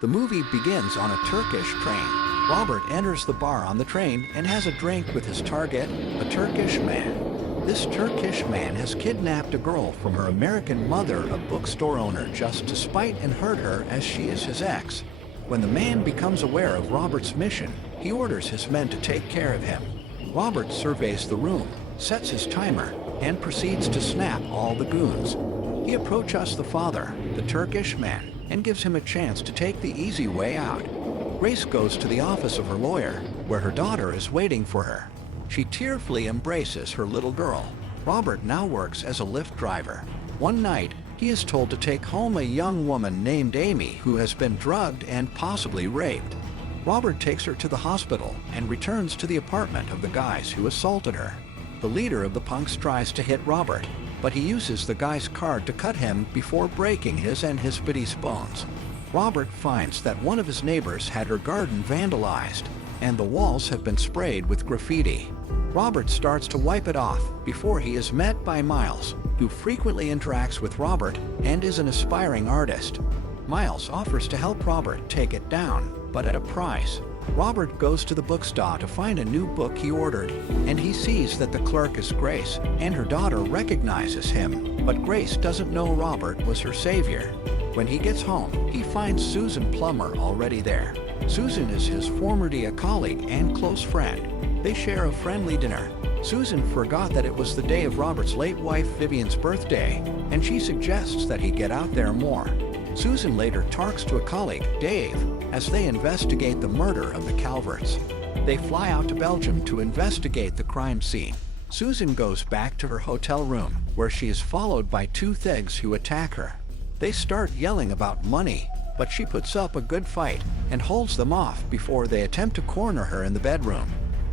The movie begins on a Turkish train. Robert enters the bar on the train and has a drink with his target, a Turkish man. This Turkish man has kidnapped a girl from her American mother, a bookstore owner, just to spite and hurt her as she is his ex. When the man becomes aware of Robert's mission, he orders his men to take care of him. Robert surveys the room, sets his timer, and proceeds to snap all the goons. He approaches the father, the Turkish man, and gives him a chance to take the easy way out. Grace goes to the office of her lawyer, where her daughter is waiting for her. She tearfully embraces her little girl. Robert now works as a Lyft driver. One night, he is told to take home a young woman named Amy who has been drugged and possibly raped. Robert takes her to the hospital and returns to the apartment of the guys who assaulted her. The leader of the punks tries to hit Robert, but he uses the guy's card to cut him before breaking his and his buddy's bones. Robert finds that one of his neighbors had her garden vandalized, and the walls have been sprayed with graffiti. Robert starts to wipe it off before he is met by Miles, who frequently interacts with Robert and is an aspiring artist. Miles offers to help Robert take it down, but at a price. Robert goes to the bookstore to find a new book he ordered, and he sees that the clerk is Grace, and her daughter recognizes him, but Grace doesn't know Robert was her savior. When he gets home, he finds Susan Plummer already there. Susan is his former colleague and close friend. They share a friendly dinner. Susan forgot that it was the day of Robert's late wife Vivian's birthday, and she suggests that he get out there more. Susan later talks to a colleague, Dave, as they investigate the murder of the Calverts. They fly out to Belgium to investigate the crime scene. Susan goes back to her hotel room, where she is followed by two thugs who attack her. They start yelling about money, but she puts up a good fight and holds them off before they attempt to corner her in the bedroom.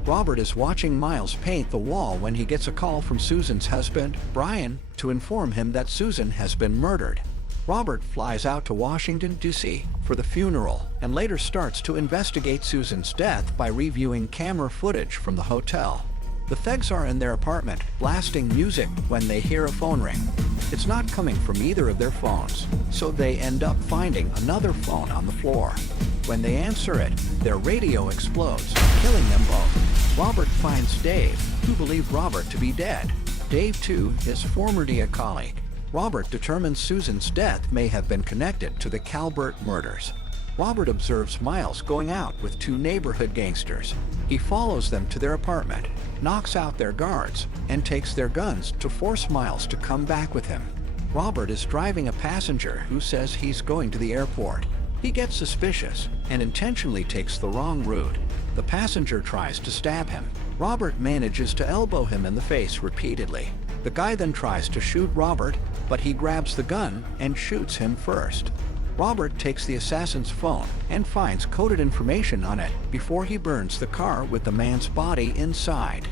Robert is watching Miles paint the wall when he gets a call from Susan's husband, Brian, to inform him that Susan has been murdered. Robert flies out to Washington, D.C. for the funeral and later starts to investigate Susan's death by reviewing camera footage from the hotel. The thugs are in their apartment, blasting music when they hear a phone ring. It's not coming from either of their phones, so they end up finding another phone on the floor. When they answer it, their radio explodes, killing them both. Robert finds Dave, who believed Robert to be dead. Dave, too, his former colleague. Robert determines Susan's death may have been connected to the Calvert murders. Robert observes Miles going out with two neighborhood gangsters. He follows them to their apartment, knocks out their guards, and takes their guns to force Miles to come back with him. Robert is driving a passenger who says he's going to the airport. He gets suspicious and intentionally takes the wrong route. The passenger tries to stab him. Robert manages to elbow him in the face repeatedly. The guy then tries to shoot Robert, but he grabs the gun and shoots him first. Robert takes the assassin's phone and finds coded information on it before he burns the car with the man's body inside.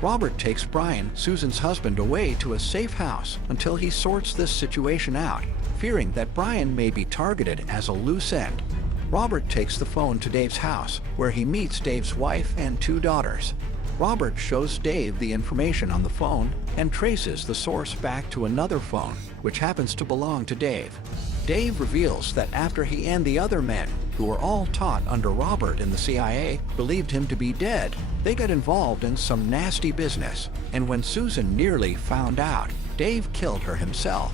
Robert takes Brian, Susan's husband, away to a safe house until he sorts this situation out, fearing that Brian may be targeted as a loose end. Robert takes the phone to Dave's house, where he meets Dave's wife and two daughters. Robert shows Dave the information on the phone and traces the source back to another phone, which happens to belong to Dave. Dave reveals that after he and the other men, who were all taught under Robert in the CIA, believed him to be dead, they got involved in some nasty business, and when Susan nearly found out, Dave killed her himself.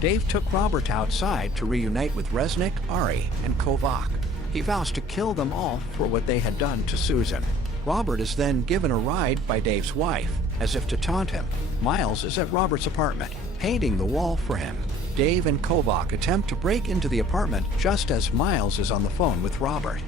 Dave took Robert outside to reunite with Resnick, Ari, and Kovac. He vows to kill them all for what they had done to Susan. Robert is then given a ride by Dave's wife, as if to taunt him. Miles is at Robert's apartment, painting the wall for him. Dave and Kovac attempt to break into the apartment just as Miles is on the phone with Robert.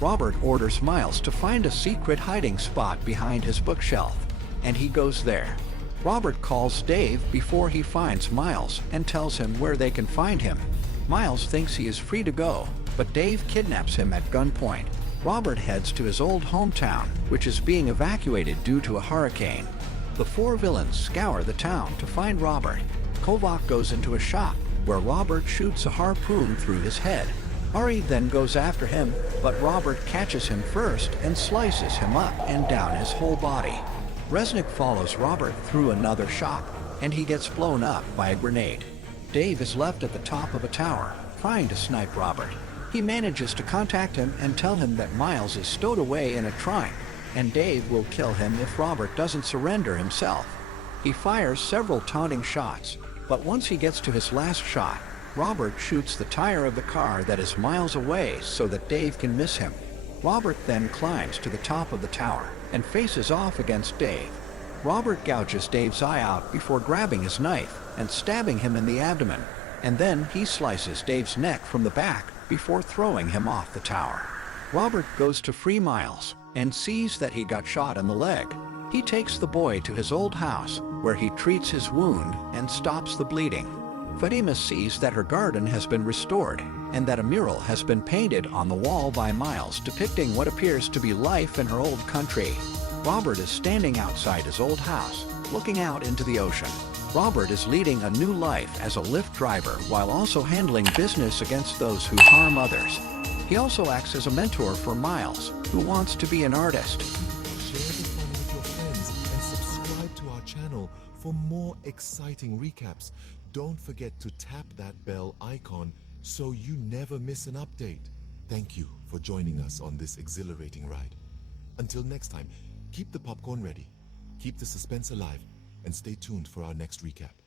Robert orders Miles to find a secret hiding spot behind his bookshelf, and he goes there. Robert calls Dave before he finds Miles and tells him where they can find him. Miles thinks he is free to go, but Dave kidnaps him at gunpoint. Robert heads to his old hometown, which is being evacuated due to a hurricane. The four villains scour the town to find Robert. Kovac goes into a shop, where Robert shoots a harpoon through his head. Ari then goes after him, but Robert catches him first and slices him up and down his whole body. Resnick follows Robert through another shop, and he gets blown up by a grenade. Dave is left at the top of a tower, trying to snipe Robert. He manages to contact him and tell him that Miles is stowed away in a trunk, and Dave will kill him if Robert doesn't surrender himself. He fires several taunting shots, but once he gets to his last shot, Robert shoots the tire of the car that is miles away so that Dave can miss him. Robert then climbs to the top of the tower and faces off against Dave. Robert gouges Dave's eye out before grabbing his knife and stabbing him in the abdomen, and then he slices Dave's neck from the back before throwing him off the tower. Robert goes to free Miles and sees that he got shot in the leg. He takes the boy to his old house, where he treats his wound and stops the bleeding. Fatima sees that her garden has been restored and that a mural has been painted on the wall by Miles depicting what appears to be life in her old country. Robert is standing outside his old house, looking out into the ocean. Robert is leading a new life as a Lyft driver while also handling business against those who harm others. He also acts as a mentor for Miles, who wants to be an artist. Share the fun with your friends and subscribe to our channel for more exciting recaps. Don't forget to tap that bell icon so you never miss an update. Thank you for joining us on this exhilarating ride. Until next time, keep the popcorn ready, keep the suspense alive, and stay tuned for our next recap.